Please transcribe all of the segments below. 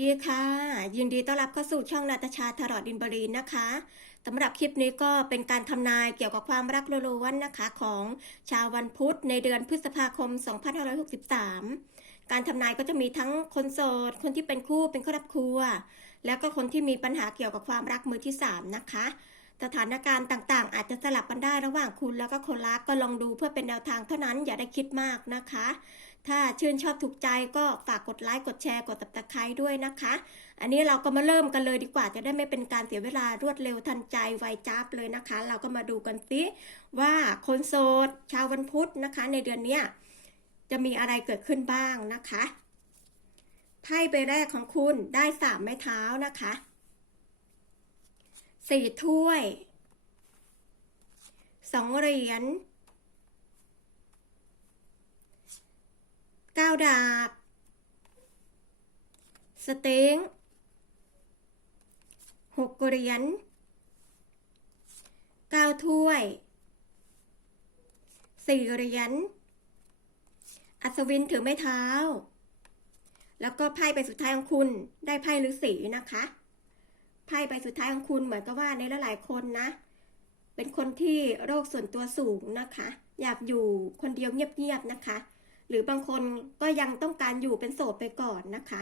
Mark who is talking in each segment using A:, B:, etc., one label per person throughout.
A: ดีค่ะ ยินดีต้อนรับเข้าสู่ช่องนาตาชาทรอดดินบรีนนะคะสำหรับคลิปนี้ก็เป็นการทำนายเกี่ยวกับความรักล้วนๆนะคะของชาววันพุธในเดือนพฤษภาคม 2563 การทำนายก็จะมีทั้งคนโสด คนที่เป็นคู่เป็นครอบครัว แล้วก็คนที่มีปัญหาเกี่ยวกับความรักมือที่ 3 นะคะ สถานการณ์ต่างๆ อาจจะสลับกันได้ระหว่างคุณแล้วก็คนรักก็ลองดูเพื่อเป็นแนวทางเท่านั้นอย่าได้คิดมากนะคะ ถ้าชื่นชอบถูกใจก็ฝากกดไลค์กดแชร์กดติดตะคามด้วยนะคะ อันนี้เราก็มาเริ่มกันเลยดีกว่า จะได้ไม่เป็นการเสียเวลารวดเร็วทันใจไวจับเลยนะคะ เราก็มาดูกันสิว่าคนโสดชาววันพุธนะคะ ในเดือนนี้จะมีอะไรเกิดขึ้นบ้างนะคะไพ่ใบแรกของคุณได้สามไม้เท้านะคะสี่ถ้วยสองเหรียญ ก้าวดาบ สเต็งหกเหรียญเก้าถ้วยสี่เหรียญอัศวินถือไม้เท้า แล้วก็ไพ่ใบสุดท้ายของคุณได้ไพ่ฤาษีนะคะไพ่ใบสุดท้ายของคุณเหมือนกับว่าในหลายๆคนนะ เป็นคนที่โรคส่วนตัวสูงนะคะ อยากอยู่คนเดียวเงียบๆนะคะ หรือบางคนก็ยังต้องการอยู่เป็นโสดไปก่อนนะคะ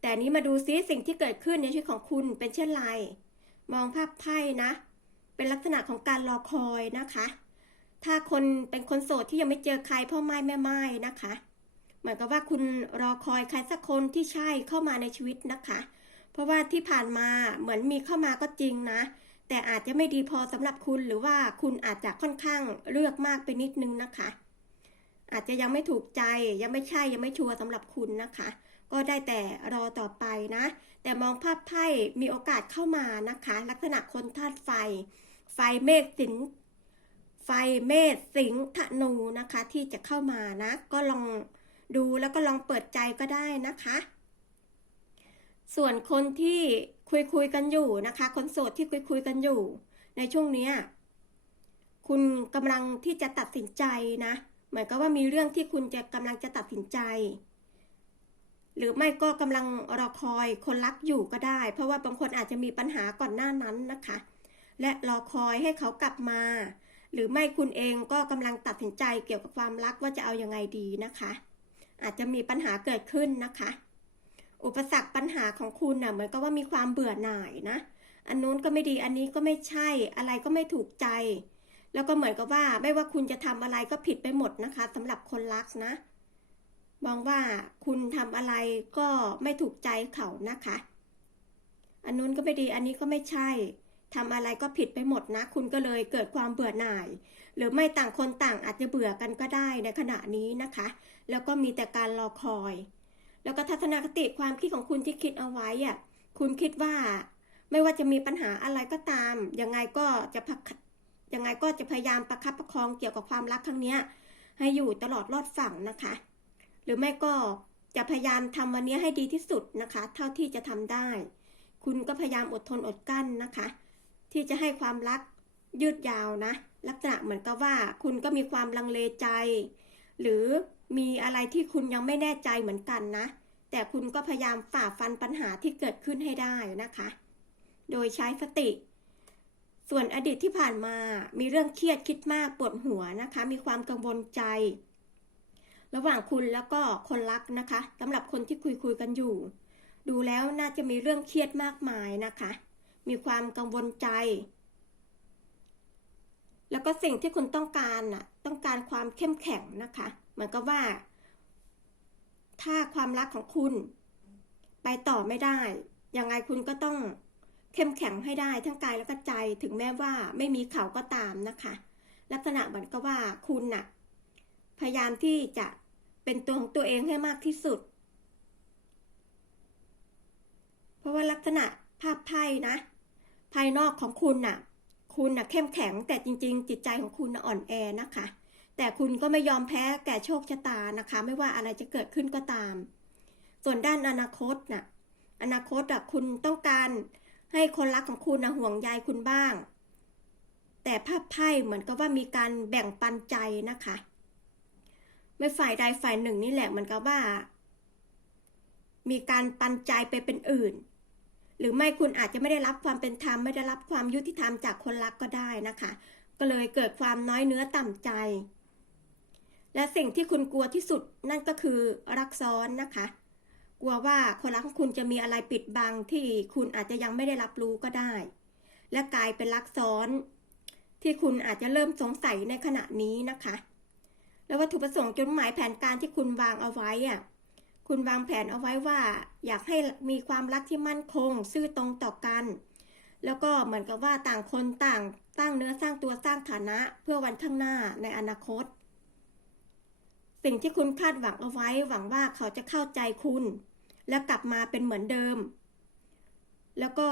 A: แต่นี้มาดูซิสิ่งที่เกิดขึ้นในชีวิตของคุณเป็นเช่นไร มองภาพไพ่นะ เป็นลักษณะของการรอคอยนะคะ ถ้าคนเป็นคนโสดที่ยังไม่เจอใครพ่อไม้แม่ไม้นะคะ เหมือนกับว่าคุณรอคอยใครสักคนที่ใช่เข้ามาในชีวิตนะคะ เพราะว่าที่ผ่านมาเหมือนมีเข้ามาก็จริงนะ แต่อาจจะไม่ดีพอสำหรับคุณหรือว่าคุณอาจจะค่อนข้างเลือกมากไปนิดนึงนะคะ อาจจะยังไม่ถูกใจ ยังไม่ใช่ยังไม่ชัวร์สำหรับคุณนะคะ ก็ได้แต่รอต่อไปนะ แต่มองภาพไพ่มีโอกาสเข้ามานะคะ ลักษณะคนธาตุไฟ ไฟเมษสิงไฟเมษสิงธนูนะคะ ที่จะเข้ามานะ ก็ลองดูแล้วก็ลองเปิดใจก็ได้นะคะ ส่วนคนที่คุยคุยกันอยู่นะคะ คนโสดที่คุยคุยกันอยู่ ในช่วงนี้คุณกำลังที่จะตัดสินใจนะ หมือนกับว่ามีเรื่องที่คุณจะกำลังจะตัดสินใจ หรือไม่ก็กำลังรอคอยคนรักอยู่ก็ได้ เพราะว่าบางคนอาจจะมีปัญหาก่อนหน้านั้นนะคะ และรอคอยให้เขากลับมา หรือไม่คุณเองก็กำลังตัดสินใจเกี่ยวกับความรักว่าจะเอาอยัางไงดีนะคะ อาจจะมีปัญหาเกิดขึ้นนะคะอุปสรรคปัญหาของคุณน่ะเหมือนกับว่ามีความเบื่อหน่ายนะ อันนู้นก็ไม่ดีอันนี้ก็ไม่ใช่อะไรก็ไม่ถูกใจ แล้วก็เหมือนกับว่าไม่ว่าคุณจะทำอะไรก็ผิดไปหมดนะคะสำหรับคนรักนะมองว่าคุณทำอะไรก็ไม่ถูกใจเขานะคะ อันนู้นก็ไม่ดีอันนี้ก็ไม่ใช่ทำอะไรก็ผิดไปหมดนะ คุณก็เลยเกิดความเบื่อหน่าย หรือไม่ต่างคนต่างอาจจะเบื่อกันก็ได้ในขณะนี้นะคะ แล้วก็มีแต่การรอคอย แล้วก็ทัศนคติความคิดของคุณที่คิดเอาไว้อะคุณคิดว่าไม่ว่าจะมีปัญหาอะไรก็ตาม ยังไงก็จะพัก ยังไงก็จะพยายามประคับประคองเกี่ยวกับความรักครั้งนี้ให้อยู่ตลอดรอดฝั่งนะคะ หรือไม่ก็จะพยายามทำวันนี้ให้ดีที่สุดนะคะ เท่าที่จะทำได้ คุณก็พยายามอดทนอดกลั้นนะคะ ที่จะให้ความรักยืดยาวนะ ลักษณะเหมือนกับว่า คุณก็มีความลังเลใจ หรือมีอะไรที่คุณยังไม่แน่ใจเหมือนกันนะ แต่คุณก็พยายามฝ่าฟันปัญหาที่เกิดขึ้นให้ได้นะคะ โดยใช้สติ ส่วนอดีตที่ผ่านมามีเรื่องเครียดคิดมากปวดหัวนะคะ มีความกังวลใจ ระหว่างคุณแล้วก็คนรักนะคะสำหรับคนที่คุยคุยกันอยู่ ดูแล้วน่าจะมีเรื่องเครียดมากมายนะคะ มีความกังวลใจ แล้วก็สิ่งที่คุณต้องการน่ะต้องการความเข้มแข็งนะคะเหมือนกับว่า ถ้าความรักของคุณ ไปต่อไม่ได้ยังไงคุณก็ต้อง เข้มแข็งให้ได้ทั้งกายและก็ใจถึงแม้ว่าไม่มีเขาก็ตามนะคะ ลักษณะเหมือนกับว่าคุณน่ะพยายามที่จะเป็นตัวของตัวเองให้มากที่สุด เพราะว่าลักษณะภาพไพ่นะ ภายนอกของคุณน่ะ คุณน่ะเข้มแข็งแต่จริง ๆ จิตใจของคุณนะอ่อนแอนะคะ แต่คุณก็ไม่ยอมแพ้แก่โชคชะตานะคะ ไม่ว่าอะไรจะเกิดขึ้นก็ตาม ส่วนด้านอนาคตน่ะ อนาคตอะคุณต้องการ ให้คนรักของคุณนะห่วงใยคุณบ้าง แต่ภาพไพ่เหมือนกับว่ามีการแบ่งปันใจนะคะ ไม่ฝ่ายใดฝ่ายหนึ่งนี่แหละเหมือนกับว่า มีการปันใจไปเป็นอื่น หรือไม่คุณอาจจะไม่ได้รับความเป็นธรรมไม่ได้รับความยุติธรรมจากคนรักก็ได้นะคะ ก็เลยเกิดความน้อยเนื้อต่ำใจ และสิ่งที่คุณกลัวที่สุดนั่นก็คือรักซ้อนนะคะ กลัวว่าคนรักของคุณจะมีอะไรปิดบังที่คุณอาจจะยังไม่ได้รับรู้ก็ได้ และกลายเป็นรักซ้อน ที่คุณอาจจะเริ่มสงสัยในขณะนี้นะคะ แล้ววัตถุประสงค์จุดหมายแผนการที่คุณวางเอาไว้อะคุณวางแผนเอาไว้ว่า อยากให้มีความรักที่มั่นคง ซื่อตรงต่อกัน แล้วก็เหมือนกับว่าต่างคนต่างสร้างเนื้อสร้างตัวสร้างฐานะเพื่อวันข้างหน้าในอนาคต สิ่งที่คุณคาดหวังเอาไว้หวังว่าเขาจะเข้าใจคุณ และกลับมาเป็นเหมือนเดิม แล้วก็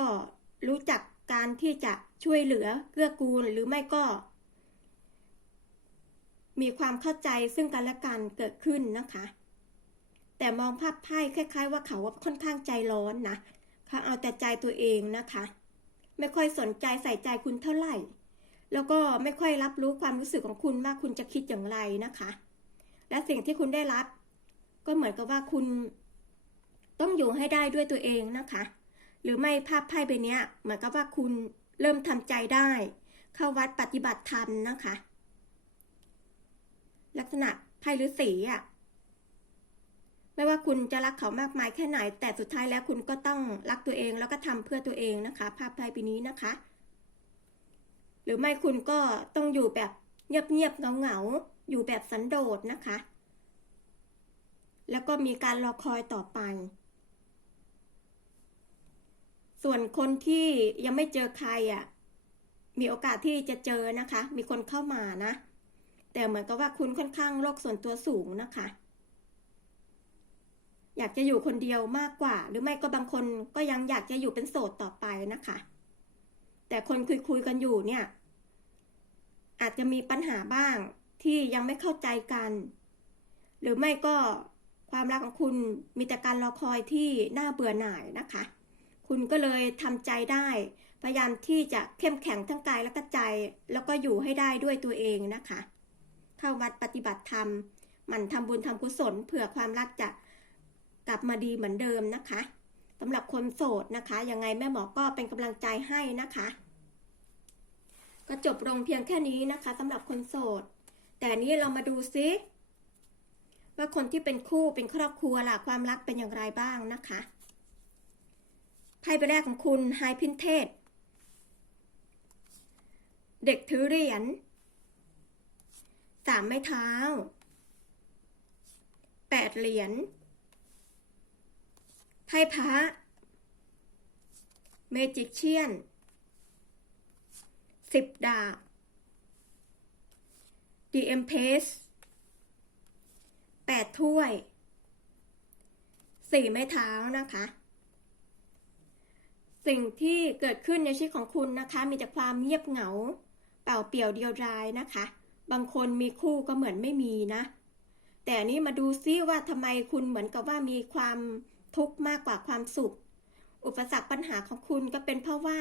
A: รู้จักการที่จะช่วยเหลือเกื้อกูลหรือไม่ก็ มีความเข้าใจซึ่งกันและกันเกิดขึ้นนะคะ แต่มองภาพไพ่คล้าย ๆ ว่าเขาว่าค่อนข้างใจร้อนนะเขาเอาแต่ใจตัวเองนะคะ ไม่ค่อยสนใจใส่ใจคุณเท่าไหร่ แล้วก็ไม่ค่อยรับรู้ความรู้สึกของคุณว่าคุณจะคิดอย่างไรนะคะ และสิ่งที่คุณได้รับ ก็เหมือนกับว่าคุณ ต้องอยู่ให้ได้ด้วยตัวเองนะคะ หรือไม่ภาพไพ่ใบเนี้ยเหมือนกับว่าคุณเริ่มทำใจได้ เข้าวัดปฏิบัติธรรมนะคะ ลักษณะไพ่ฤาษีอะไม่ว่าคุณจะรักเขามากมายแค่ไหน แต่สุดท้ายแล้วคุณก็ต้องรักตัวเองแล้วก็ทำเพื่อตัวเองนะคะ ภาพไพ่ปีนี้นะคะ หรือไม่คุณก็ต้องอยู่แบบเงียบๆเงาๆอยู่แบบสันโดษนะคะ แล้วก็มีการรอคอยต่อไป ส่วนคนที่ยังไม่เจอใครอะ มีโอกาสที่จะเจอนะคะ มีคนเข้ามานะ แต่เหมือนกับว่าคุณค่อนข้างโลกส่วนตัวสูงนะคะ อยากจะอยู่คนเดียวมากกว่า หรือไม่ก็บางคนก็ยังอยากจะอยู่เป็นโสดต่อไปนะคะ แต่คนคุยคุยกันอยู่เนี่ย อาจจะมีปัญหาบ้างที่ยังไม่เข้าใจกัน หรือไม่ก็ความรักของคุณมีแต่การรอคอยที่น่าเบื่อหน่ายนะคะ คุณก็เลยทำใจได้ พยายามที่จะเข้มแข็งทั้งกายและก็ใจ แล้วก็อยู่ให้ได้ด้วยตัวเองนะคะ เข้าวัดปฏิบัติธรรมหมั่นทำบุญทำกุศลเผื่อความรักจะกลับมาดีเหมือนเดิมนะคะสำหรับคนโสดนะคะ ยังไงแม่หมอก็เป็นกำลังใจให้นะคะ ก็จบลงเพียงแค่นี้นะคะสำหรับคนโสด แต่นนี้เรามาดูซิว่าคนที่เป็นคู่เป็นครอบครัวล่ะความรักเป็นอย่างไรบ้างนะคะ ไพ่ใบแรกของคุณไฮพินเทสเด็กถือเหรียญสามไม้เท้าแปดเหรียญไพ่พระเมจิกเชียนสิบดาบดีเอ็มเพสแปดถ้วยสี่ไม้เท้านะคะ สิ่งที่เกิดขึ้นในชีวิตของคุณนะคะ มีแต่ความเงียบเหงา เปล่าเปลี่ยวเดียวดายนะคะ บางคนมีคู่ก็เหมือนไม่มีนะ แต่นนี้มาดูซิว่าทำไมคุณเหมือนกับว่ามีความทุกข์มากกว่าความสุข อุปสรรคปัญหาของคุณก็เป็นเพราะว่า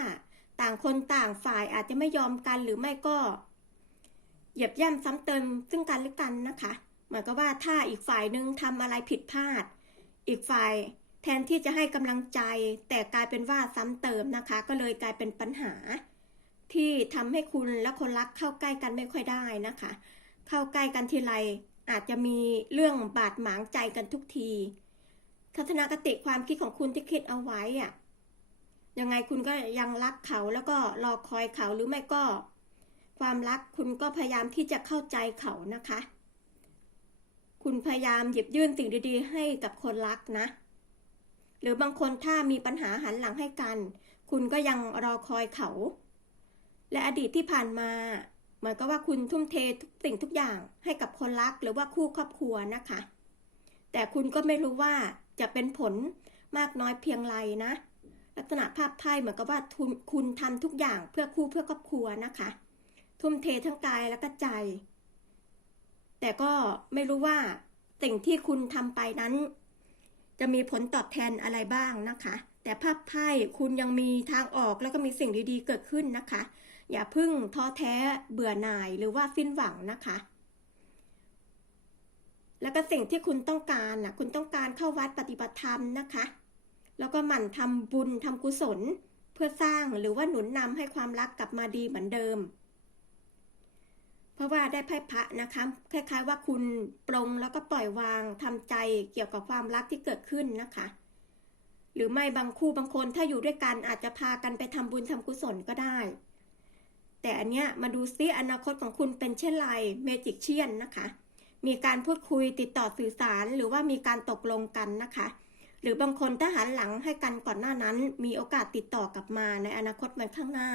A: ต่างคนต่างฝ่ายอาจจะไม่ยอมกันหรือไม่ก็ เหยียบย่ำซ้ำเติมซึ่งกันและกันนะคะเหมือนกับว่าถ้าอีกฝ่ายหนึ่งทำอะไรผิดพลาด อีกฝ่าย แทนที่จะให้กำลังใจ แต่กลายเป็นว่าซ้ำเติมนะคะ ก็เลยกลายเป็นปัญหา ที่ทำให้คุณและคนรักเข้าใกล้กันไม่ค่อยได้นะคะ เข้าใกล้กันทีไรอาจจะมีเรื่องบาดหมางใจกันทุกทีทัศนคติความคิดของคุณที่คิดเอาไว้อะยังไงคุณก็ยังรักเขาแล้วก็รอคอยเขาหรือไม่ก็ ความรักคุณก็พยายามที่จะเข้าใจเขานะคะ คุณพยายามหยิบยื่นสิ่งดีๆ ให้กับคนรักนะ หรือบางคนถ้ามีปัญหาหันหลังให้กัน คุณก็ยังรอคอยเขา และอดีตที่ผ่านมาเหมือนกับว่าคุณทุ่มเททุกสิ่งทุกอย่างให้กับคนรักหรือว่าคู่ครอบครัวนะคะ แต่คุณก็ไม่รู้ว่าจะเป็นผลมากน้อยเพียงไรนะ ลักษณะภาพไพ่เหมือนกับว่าคุณทำทุกอย่างเพื่อคู่เพื่อครอบครัวนะคะ ทุ่มเททั้งกายและก็ใจ แต่ก็ไม่รู้ว่าสิ่งที่คุณทำไปนั้น จะมีผลตอบแทนอะไรบ้างนะคะ แต่ภาพไพ่คุณยังมีทางออกแล้วก็มีสิ่งดีๆเกิดขึ้นนะคะ อย่าพึ่งท้อแท้เบื่อหน่ายหรือว่าสิ้นหวังนะคะ แล้วก็สิ่งที่คุณต้องการนะคุณต้องการเข้าวัดปฏิบัติธรรมนะคะ แล้วก็หมั่นทำบุญทำกุศล เพื่อสร้างหรือว่าหนุนนำให้ความรักกลับมาดีเหมือนเดิม เพราะว่าได้ไพ่พระนะคะคล้ายๆว่าคุณปรงแล้วก็ปล่อยวางทำใจเกี่ยวกับความรักที่เกิดขึ้นนะคะ หรือไม่บางคู่บางคนถ้าอยู่ด้วยกันอาจจะพากันไปทำบุญทำกุศลก็ได้ แต่อันเนี้ยมาดูซิอนาคตของคุณเป็นเช่นไรเมจิกเชียนนะคะ มีการพูดคุยติดต่อสื่อสารหรือว่ามีการตกลงกันนะคะหรือบางคนถ้าหันหลังให้กันก่อนหน้านั้น มีโอกาสติดต่อกลับมาในอนาคตวันข้างหน้า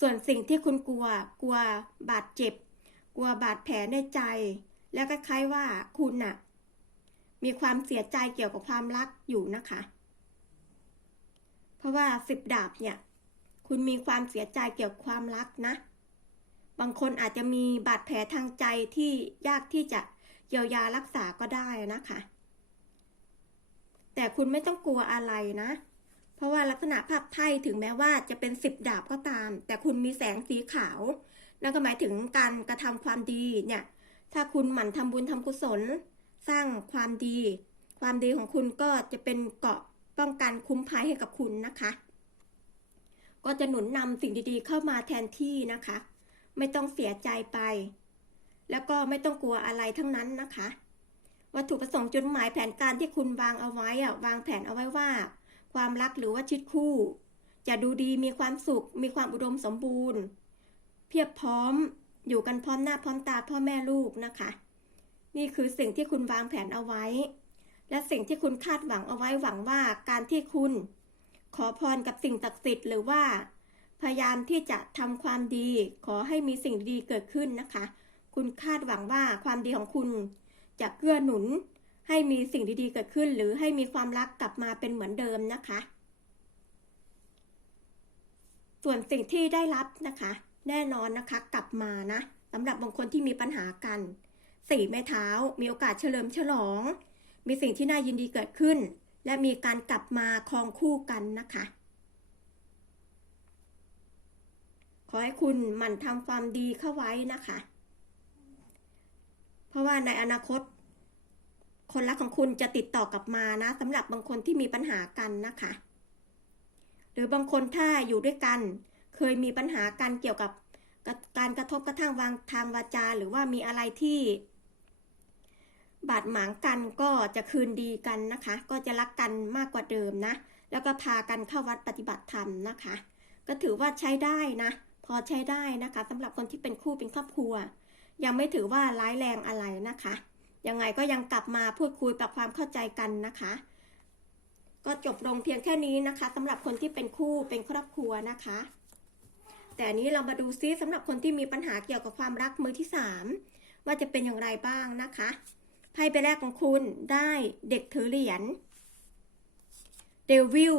A: ส่วนสิ่งที่คุณกลัว กลัวบาดเจ็บ กลัวบาดแผลในใจ แล้วก็คล้ายว่าคุณน่ะ มีความเสียใจเกี่ยวกับความรักอยู่นะคะ เพราะว่าสิบดาบเนี่ย คุณมีความเสียใจเกี่ยวกับความรักนะ บางคนอาจจะมีบาดแผลทางใจที่ยากที่จะเยียวยารักษาก็ได้นะคะ แต่คุณไม่ต้องกลัวอะไรนะ เพราะว่าลักษณะภาพไพ่ถึงแม้ว่าจะเป็นสิบดาบก็ตาม แต่คุณมีแสงสีขาว นั่นก็หมายถึงการกระทำความดีเนี่ย ถ้าคุณหมั่นทำบุญทำกุศล สร้างความดี ความดีของคุณก็จะเป็นเกาะป้องกันคุ้มภัยให้กับคุณนะคะ ก็จะหนุนนำสิ่งดีๆ เข้ามาแทนที่นะคะ ไม่ต้องเสียใจไป แล้วก็ไม่ต้องกลัวอะไรทั้งนั้นนะคะ วัตถุประสงค์จุดหมายแผนการที่คุณวางเอาไว้อะวางแผนเอาไว้ว่า ความรักหรือว่าชีวิตคู่ จะดูดีมีความสุข มีความอุดมสมบูรณ์ เพียบพร้อมอยู่กันพร้อมหน้าพร้อมตาพ่อแม่ลูกนะคะ นี่คือสิ่งที่คุณวางแผนเอาไว้ และสิ่งที่คุณคาดหวังเอาไว้หวังว่าการที่คุณ ขอพรกับสิ่งศักดิ์สิทธิ์หรือว่า พยายามที่จะทำความดี ขอให้มีสิ่งดีเกิดขึ้นนะคะ คุณคาดหวังว่าความดีของคุณจะเกื้อหนุน ให้มีสิ่งดีๆเกิดขึ้น หรือให้มีความรักกลับมาเป็นเหมือนเดิมนะคะ ส่วนสิ่งที่ได้รับนะคะ แน่นอนนะคะ กลับมานะสำหรับบางคนที่มีปัญหากันสี่ไม้เท้า มีโอกาสเฉลิมฉลอง มีสิ่งที่น่ายินดีเกิดขึ้น และมีการกลับมาคองคู่กันนะคะ ขอให้คุณหมั่นทำความดีเข้าไว้นะคะ เพราะว่าในอนาคต คนรักของคุณจะติดต่อกลับมานะสำหรับบางคนที่มีปัญหากันนะคะ หรือบางคนถ้าอยู่ด้วยกัน เคยมีปัญหากันเกี่ยวกับการกระทบกระทั่งวางทางวาจา หรือว่ามีอะไรที่ บาดหมางกันก็จะคืนดีกันนะคะ ก็จะรักกันมากกว่าเดิมนะ แล้วก็พากันเข้าวัดปฏิบัติธรรมนะคะ ก็ถือว่าใช้ได้นะ พอใช้ได้นะคะสำหรับคนที่เป็นคู่เป็นครอบครัว ยังไม่ถือว่าร้ายแรงอะไรนะคะยังไงก็ยังกลับมาพูดคุยปรับความเข้าใจกันนะคะ ก็จบลงเพียงแค่นี้นะคะสำหรับคนที่เป็นคู่เป็นครอบครัวนะคะ แต่อันนี้เรามาดูซิสำหรับคนที่มีปัญหาเกี่ยวกับความรักมือที่สามว่าจะเป็นอย่างไรบ้างนะคะไพ่ใบแรกของคุณได้เด็กถือเหรียญเดวิล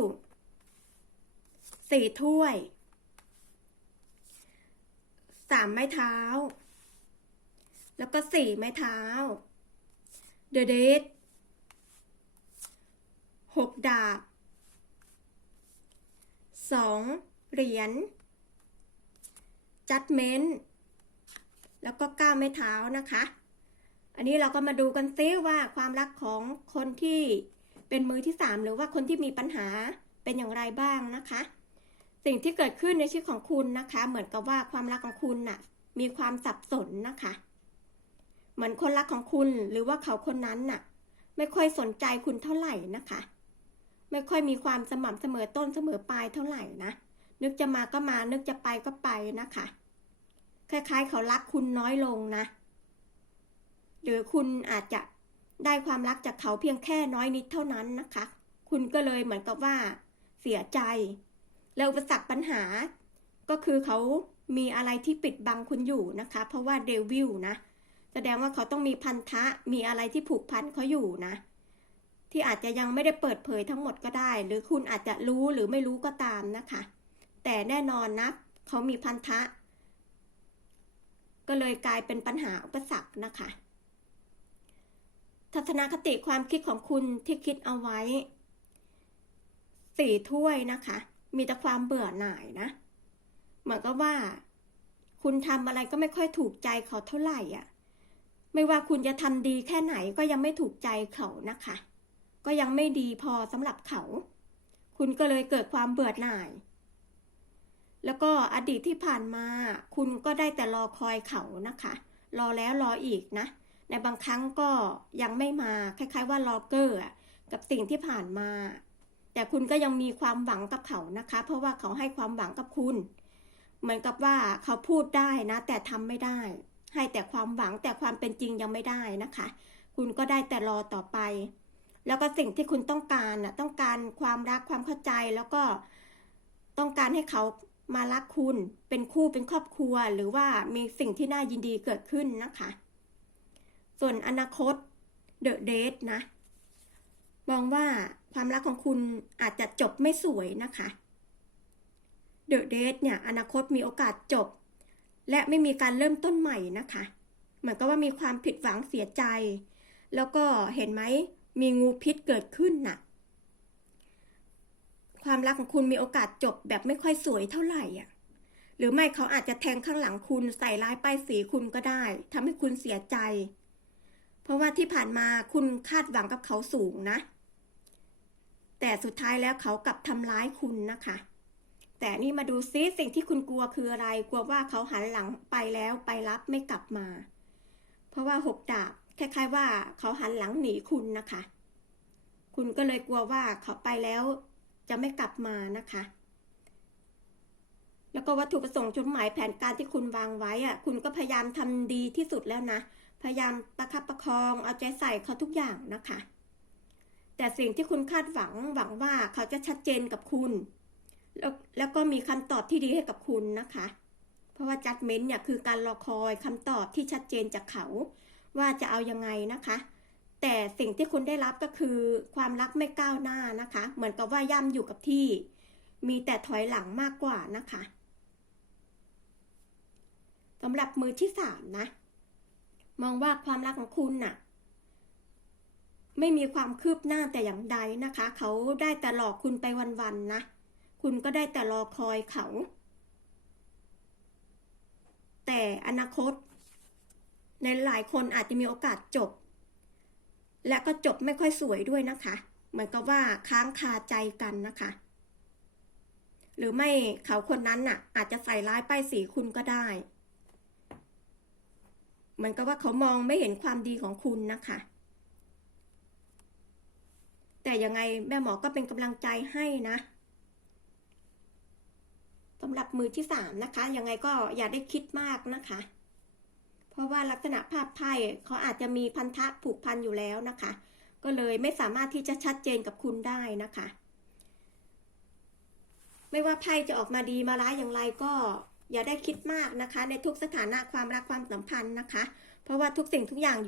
A: สี่ถ้วยสามไม้เท้า แล้วก็สี่ไม้เท้าเดอะเดทหกดาบสองเหรียญ จัดเมนต์แล้วก็ก้าวไม้เท้านะคะ อันนี้เราก็มาดูกันซิว่าความรักของคนที่เป็นมือที่สามหรือว่าคนที่มีปัญหาเป็นอย่างไรบ้างนะคะ สิ่งที่เกิดขึ้นในชีวิตของคุณนะคะ เหมือนกับว่าความรักของคุณน่ะ มีความสับสนนะคะ เหมือนคนรักของคุณหรือว่าเขาคนนั้นน่ะ ไม่ค่อยสนใจคุณเท่าไหร่นะคะ ไม่ค่อยมีความสม่ำเสมอต้นเสมอปลายเท่าไหร่นะ นึกจะมาก็มา นึกจะไปก็ไปนะคะ คล้ายๆ เขารักคุณน้อยลงนะ หรือคุณอาจจะได้ความรักจากเขาเพียงแค่น้อยนิดเท่านั้นนะคะ คุณก็เลยเหมือนกับว่า เสียใจ แล้วอุปสรรคปัญหา ก็คือเขามีอะไรที่ปิดบังคุณอยู่นะคะ เพราะว่าเดวิลนะ แสดงว่าเขาต้องมีพันธะ มีอะไรที่ผูกพันเขาอยู่นะ ที่อาจจะยังไม่ได้เปิดเผยทั้งหมดก็ได้ หรือคุณอาจจะรู้หรือไม่รู้ก็ตามนะคะ แต่แน่นอนนะ เขามีพันธะ ก็เลยกลายเป็นปัญหาอุปสรรคนะคะ ทัศนคติความคิดของคุณที่คิดเอาไว้สี่ถ้วยนะคะ มีแต่ความเบื่อหน่ายนะ เหมือนกับว่า คุณทำอะไรก็ไม่ค่อยถูกใจเขาเท่าไหร่อะ ไม่ว่าคุณจะทำดีแค่ไหนก็ยังไม่ถูกใจเขานะคะ ก็ยังไม่ดีพอสำหรับเขา คุณก็เลยเกิดความเบื่อหน่าย แล้วก็อดีตที่ผ่านมา คุณก็ได้แต่รอคอยเขานะคะ รอแล้วรออีกนะ ในบางครั้งก็ยังไม่มาคล้าย ๆ ว่ารอเกอร์กับสิ่งที่ผ่านมา แต่คุณก็ยังมีความหวังกับเขานะคะ เพราะว่าเขาให้ความหวังกับคุณ เหมือนกับว่าเขาพูดได้นะ แต่ทำไม่ได้ ให้แต่ความหวังแต่ความเป็นจริงยังไม่ได้นะคะ คุณก็ได้แต่รอต่อไป แล้วก็สิ่งที่คุณต้องการน่ะต้องการความรักความเข้าใจแล้วก็ต้องการให้เขา มารักคุณเป็นคู่เป็นครอบครัว หรือว่ามีสิ่งที่น่ายินดีเกิดขึ้นนะคะ ส่วนอนาคตเดอะเดทนะ มองว่าความรักของคุณอาจจะจบไม่สวยนะคะเดอะเดทเนี่ยอนาคตมีโอกาสจบ และไม่มีการเริ่มต้นใหม่นะคะ เหมือนกับว่ามีความผิดหวังเสียใจ แล้วก็เห็นไหมมีงูพิษเกิดขึ้นน่ะ ความรักของคุณมีโอกาสจบแบบไม่ค่อยสวยเท่าไหร่อะ หรือไม่เขาอาจจะแทงข้างหลังคุณใส่ร้ายป้ายสีคุณก็ได้ทำให้คุณเสียใจ เพราะว่าที่ผ่านมาคุณคาดหวังกับเขาสูงนะ แต่สุดท้ายแล้วเขากลับทำร้ายคุณนะคะ แต่นี่มาดูซิสิ่งที่คุณกลัวคืออะไร กลัวว่าเขาหันหลังไปแล้วไปรับไม่กลับมา เพราะว่าหกดาบคล้ายๆว่าเขาหันหลังหนีคุณนะคะ คุณก็เลยกลัวว่าเขาไปแล้ว จะไม่กลับมานะคะ แล้วก็วัตถุประสงค์จุดหมายแผนการที่คุณวางไว้อะคุณก็พยายามทำดีที่สุดแล้วนะ พยายามประคับประคอง เอาใจใส่เขาทุกอย่างนะคะ แต่สิ่งที่คุณคาดหวังหวังว่าเขาจะชัดเจนกับคุณ แล้วแล้วก็มีคำตอบที่ดีให้กับคุณนะคะ เพราะว่าจัดเม้นต์เนี่ยคือการรอคอยคำตอบที่ชัดเจนจากเขา ว่าจะเอายังไงนะคะ แต่สิ่งที่คุณได้รับก็คือความรักไม่ก้าวหน้านะคะ เหมือนกับว่าย่ำอยู่กับที่ มีแต่ถอยหลังมากกว่านะคะสำหรับมือที่สามนะ มองว่าความรักของคุณน่ะ ไม่มีความคืบหน้าแต่อย่างใดนะคะ เขาได้แต่หลอกคุณไปวันๆนะ คุณก็ได้แต่รอคอยเขา แต่อนาคต ในหลายคนอาจจะมีโอกาสจบ และก็จบไม่ค่อยสวยด้วยนะคะ เหมือนกับว่าค้างคาใจกันนะคะ หรือไม่เขาคนนั้นน่ะ อาจจะใส่ร้ายป้ายสีคุณก็ได้ เหมือนกับว่าเขามองไม่เห็นความดีของคุณนะคะ แต่ยังไงแม่หมอก็เป็นกำลังใจให้นะสำหรับมือที่สามนะคะ ยังไงก็อย่าได้คิดมากนะคะ เพราะว่าลักษณะภาพไพ่เขาอาจจะมีพันธะผูกพันอยู่แล้วนะคะ ก็เลยไม่สามารถที่จะชัดเจนกับคุณได้นะคะ ไม่ว่าไพ่จะออกมาดีมาร้ายอย่างไรก็อย่าได้คิดมากนะคะ ในทุกสถานะความรักความสัมพันธ์นะคะ เพราะว่าทุกสิ่งทุกอย่าง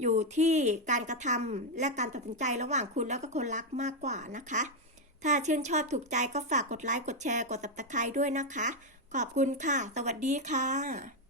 A: อยู่ที่การกระทำและการตัดสินใจระหว่างคุณแล้วก็คนรักมากกว่านะคะ ถ้าชื่นชอบถูกใจก็ฝากกดไลค์กดแชร์กดติดตามด้วยนะคะ ขอบคุณค่ะ สวัสดีค่ะ